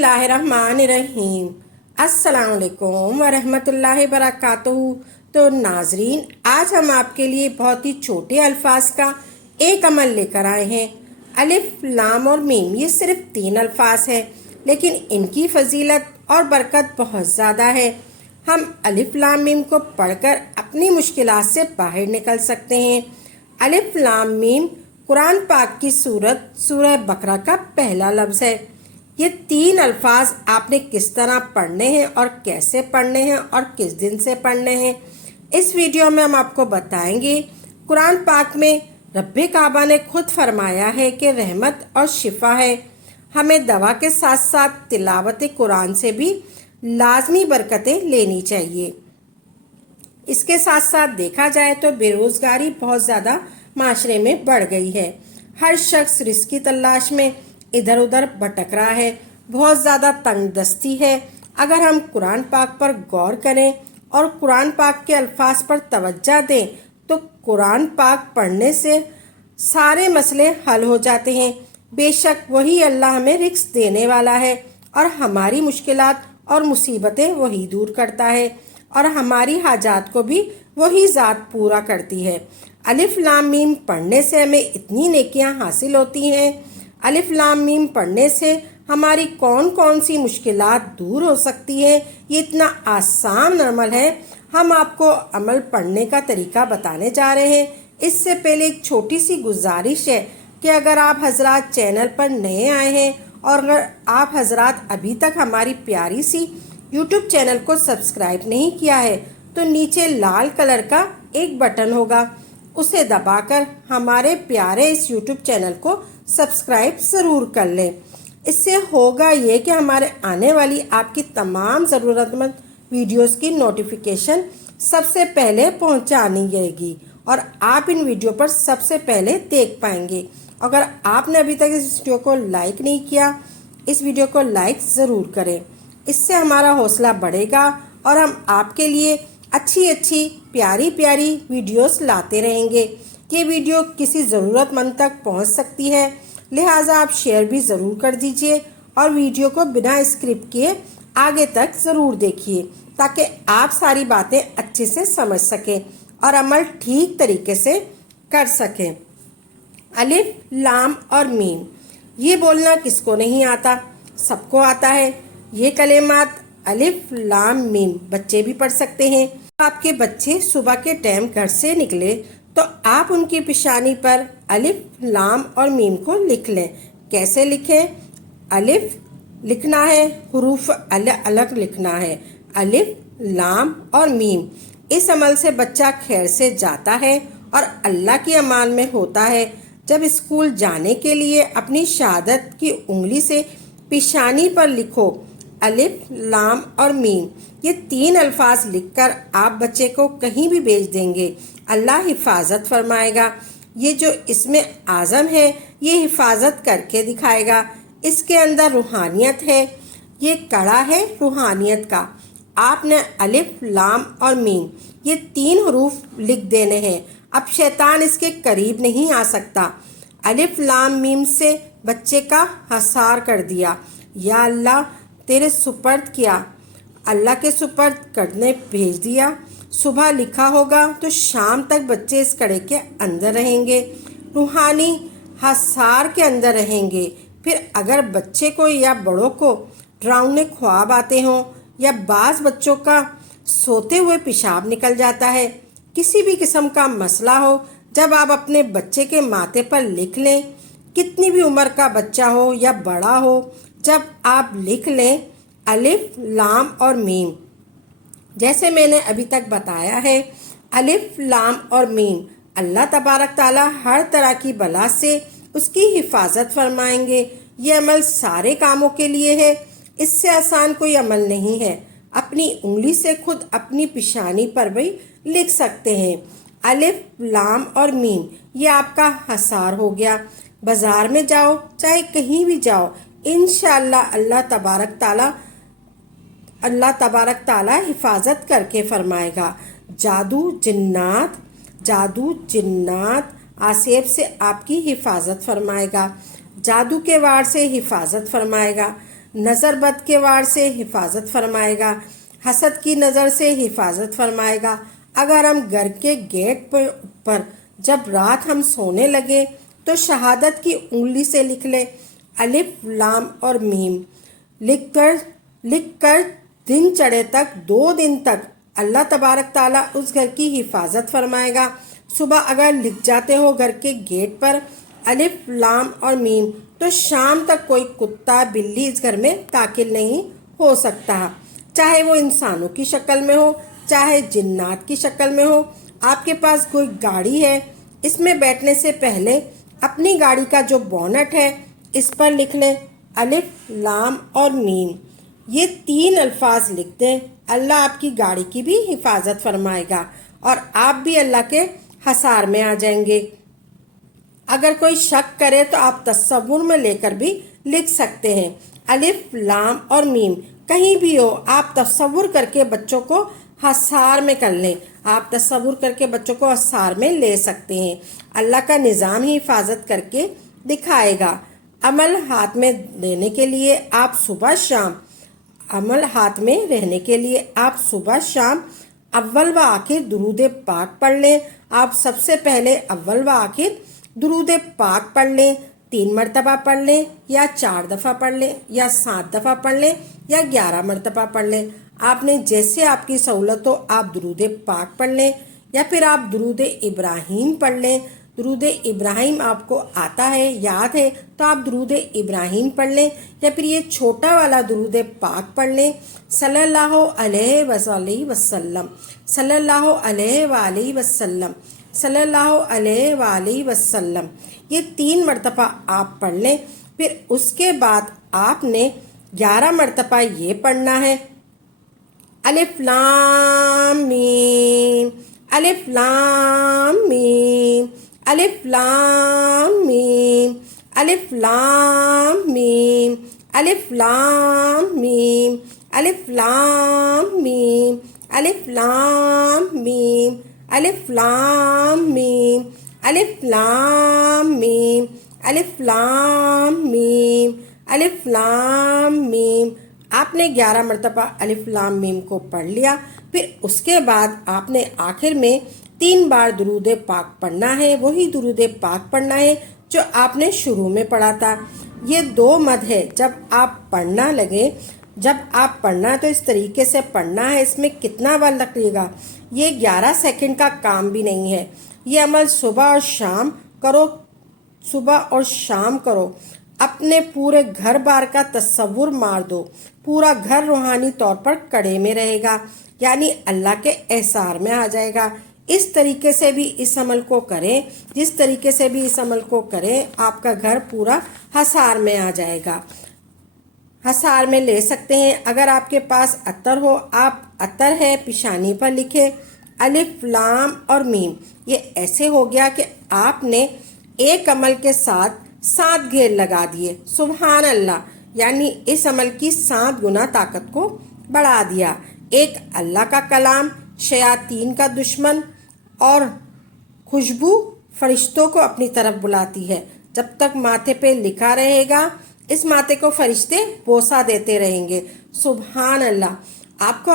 बिस्मिल्लाहिर्रहमानिर्रहीम। अस्सलाम वालेकुम वरहमतुल्लाहि वबरकातुहू। तो नाजरीन, आज हम आपके लिए बहुत ही छोटे अल्फाज का एक अमल लेकर आए हैं। अलिफ लाम और मीम, ये सिर्फ 3 अल्फाज हैं, लेकिन इनकी फजीलत और बरकत बहुत ज़्यादा है। हम अलिफ लाम मीम को पढ़कर अपनी मुश्किलात से बाहर निकल सकते हैं। अलिफ लाम मीम कुरान पाक की सूरह बकरा का पहला लफ्ज़ है। ये 3 अल्फाज आपने किस तरह पढ़ने हैं और कैसे पढ़ने हैं और किस दिन से पढ़ने हैं, इस वीडियो में हम आपको बताएंगे। कुरान पाक में रब्बे काबा ने खुद फरमाया है कि रहमत और शिफा है। हमें दवा के साथ साथ तिलावत कुरान से भी लाजमी बरकतें लेनी चाहिए। इसके साथ साथ देखा जाए तो बेरोज़गारी बहुत ज़्यादा माशरे में बढ़ गई है। हर शख्स रिस्क की तलाश में इधर उधर भटक रहा है। बहुत ज़्यादा तंगदस्ती है। अगर हम कुरान पाक पर गौर करें और कुरान पाक के अल्फाज पर तवज्जो दें तो कुरान पाक पढ़ने से सारे मसले हल हो जाते हैं। बेशक वही अल्लाह हमें रिस्क देने वाला है और हमारी मुश्किलात और मुसीबतें वही दूर करता है और हमारी हाजात को भी वही ज़ात पूरा करती है। अलिफ लाम मीम पढ़ने से हमें इतनी नेकियां हासिल होती हैं। अलिफ लाम मीम पढ़ने से हमारी कौन कौन सी मुश्किलात दूर हो सकती है, ये इतना आसान अमल है। हम आपको अमल पढ़ने का तरीका बताने जा रहे हैं। इससे पहले एक छोटी सी गुजारिश है कि अगर आप हजरात चैनल पर नए आए हैं और अगर आप हजरात अभी तक हमारी प्यारी सी यूट्यूब चैनल को सब्सक्राइब नहीं किया है तो नीचे लाल कलर का एक बटन होगा, उसे दबाकर हमारे प्यारे इस यूट्यूब चैनल को सब्सक्राइब ज़रूर कर लें। इससे होगा ये कि हमारे आने वाली आपकी तमाम ज़रूरतमंद वीडियोस की नोटिफिकेशन सबसे पहले पहुंचानी जाएगी और आप इन वीडियो पर सबसे पहले देख पाएंगे। अगर आपने अभी तक इस वीडियो को लाइक नहीं किया, इस वीडियो को लाइक ज़रूर करें। इससे हमारा हौसला बढ़ेगा और हम आपके लिए अच्छी अच्छी प्यारी प्यारी वीडियोस लाते रहेंगे। ये वीडियो किसी ज़रूरतमंद तक पहुंच सकती है, लिहाजा आप शेयर भी ज़रूर कर दीजिए और वीडियो को बिना स्क्रिप्ट किए आगे तक ज़रूर देखिए ताकि आप सारी बातें अच्छे से समझ सकें और अमल ठीक तरीके से कर सकें। अलिफ लाम और मीम, ये बोलना किसको नहीं आता, सबको आता है। ये कलेमात अलिफ लाम मीम बच्चे भी पढ़ सकते हैं। आपके बच्चे सुबह के टाइम घर से निकले तो आप उनकी पेशानी पर अलिफ लाम और मीम को लिख लें। कैसे लिखें? अलिफ लिखना है, हुरूफ अलग अलग लिखना है, अलिफ लाम और मीम। इस अमल से बच्चा खैर से जाता है और अल्लाह की अमान में होता है। जब स्कूल जाने के लिए अपनी शहादत की उंगली से पेशानी पर लिखो अलिफ लाम और मीम, ये 3 अल्फाज लिखकर आप बच्चे को कहीं भी भेज देंगे, अल्लाह हिफाजत फरमाएगा। ये जो इसमें आज़म है ये हिफाजत करके दिखाएगा। इसके अंदर रूहानियत है, ये कड़ा है रूहानियत का। आपने अलिफ लाम और मीम ये 3 हरूफ लिख देने हैं। अब शैतान इसके करीब नहीं आ सकता। अलिफ लाम मीम से बच्चे का हसार कर दिया, या अल्लाह तेरे सुपर्द किया, अल्लाह के सुपर्द करने भेज दिया। सुबह लिखा होगा तो शाम तक बच्चे इस कड़े के अंदर रहेंगे, रूहानी हसार के अंदर रहेंगे। फिर अगर बच्चे को या बड़ों को डरावने ख्वाब आते हों या बाज़ बच्चों का सोते हुए पेशाब निकल जाता है, किसी भी किस्म का मसला हो, जब आप अपने बच्चे के माथे पर लिख लें, कितनी भी उम्र का बच्चा हो या बड़ा हो, जब आप लिख लें अलिफ लाम और मीम, जैसे मैंने अभी तक बताया है, अलिफ लाम और मीम, अल्लाह तबारक ताला हर तरह की बला से उसकी हिफाजत फरमाएंगे। ये अमल सारे कामों के लिए है, इससे आसान कोई अमल नहीं है। अपनी उंगली से खुद अपनी पेशानी पर भी लिख सकते हैं अलिफ लाम और मीम। ये आपका हसार हो गया। बाज़ार में जाओ चाहे कहीं भी जाओ, इंशाअल्लाह अल्लाह तबारक ताला हिफाजत करके फरमाएगा। जादू जिन्नात आसेब से आपकी हिफाजत फरमाएगा, जादू के वार से हिफाजत फरमाएगा। نظر بد کے وار سے حفاظت فرمائے گا، حسد کی نظر سے حفاظت فرمائے گا۔ اگر ہم گھر کے گیٹ پر جب رات ہم سونے لگے تو شہادت کی انگلی سے لکھ لیں الف لام اور میم، لکھ کر دن چڑھے تک 2 دن تک اللہ تبارک تعالیٰ اس گھر کی حفاظت فرمائے گا۔ صبح اگر لکھ جاتے ہو گھر کے گیٹ پر الف لام اور میم تو شام تک کوئی کتا بلی اس گھر میں داخل نہیں ہو سکتا، چاہے وہ انسانوں کی شکل میں ہو چاہے جنات کی شکل میں ہو۔ آپ کے پاس کوئی گاڑی ہے، اس میں بیٹھنے سے پہلے اپنی گاڑی کا جو بونٹ ہے اس پر لکھ لیں الف لام اور میم، یہ 3 الفاظ لکھ دیں، اللہ آپ کی گاڑی کی بھی حفاظت فرمائے گا اور آپ بھی اللہ کے حصار میں آ جائیں گے۔ اگر کوئی شک کرے تو آپ تصور میں لے کر بھی لکھ سکتے ہیں الف لام اور میم، کہیں بھی ہو آپ تصور کر کے بچوں کو حصار میں کر لیں، آپ تصور کر کے بچوں کو حصار میں لے سکتے ہیں، اللہ کا نظام ہی حفاظت کر کے دکھائے گا۔ عمل ہاتھ میں لینے کے لیے آپ صبح شام اول و آخر درود پاک پڑھ لیں۔ آپ سب سے پہلے اول و آخر درود پاک پڑھ لیں، 3 مرتبہ پڑھ لیں یا 4 دفعہ پڑھ لیں یا 7 دفعہ پڑھ لیں یا 11 مرتبہ پڑھ لیں، آپ نے جیسے آپ کی سہولت ہو آپ درود پاک پڑھ لیں یا پھر آپ درود ابراہیم پڑھ لیں۔ درود ابراہیم آپ کو آتا ہے، یاد ہے تو آپ درود ابراہیم پڑھ لیں یا پھر یہ چھوٹا والا درود پاک پڑھ لیں صلی اللہ علیہ وسلم، صلی اللہ علیہ وآلہ وسلم، صلی اللہ علیہ وآلہ وسلم، یہ 3 مرتبہ آپ پڑھ لیں۔ پھر اس کے بعد آپ نے 11 مرتبہ یہ پڑھنا ہے الف لام میم، الف لام میم، الف لام میم، الف لام میم، الف لام میم، الف لام میم، الف لام میم، الف لام میم، الف لام میم، الف لام میم، الف لام میم۔ آپ نے 11 مرتبہ الف لام میم کو پڑھ لیا۔ پھر اس کے بعد آپ نے آخر میں 3 بار درود پاک پڑھنا ہے، وہی درود پاک پڑھنا ہے جو آپ نے شروع میں پڑھا تھا۔ یہ 2 مد ہے، جب آپ پڑھنا لگے، جب آپ پڑھنا تو اس طریقے سے پڑھنا ہے، اس میں کتنا وقت لگے گا، یہ 11 سیکنڈ کا کام بھی نہیں ہے۔ یہ عمل صبح اور شام کرو، صبح اور شام کرو، اپنے پورے گھر بار کا تصور مار دو، پورا گھر روحانی طور پر کڑے میں رہے گا، یعنی اللہ کے احصار میں آ جائے گا۔ اس طریقے سے بھی اس عمل کو کریں، جس طریقے سے بھی اس عمل کو کریں آپ کا گھر پورا حصار میں آ جائے گا، حصار میں لے سکتے ہیں۔ اگر آپ کے پاس عطر ہو، آپ عطر ہے پیشانی پر لکھیں الف لام اور میم، یہ ایسے ہو گیا کہ آپ نے ایک عمل کے ساتھ 7 گھیر لگا دیے، سبحان اللہ، یعنی اس عمل کی 7 گنا طاقت کو بڑھا دیا۔ ایک اللہ کا کلام شیاطین کا دشمن اور خوشبو فرشتوں کو اپنی طرف بلاتی ہے، جب تک ماتھے پہ لکھا رہے گا اس ماتھے کو فرشتے بوسہ دیتے رہیں گے، سبحان اللہ۔ آپ کو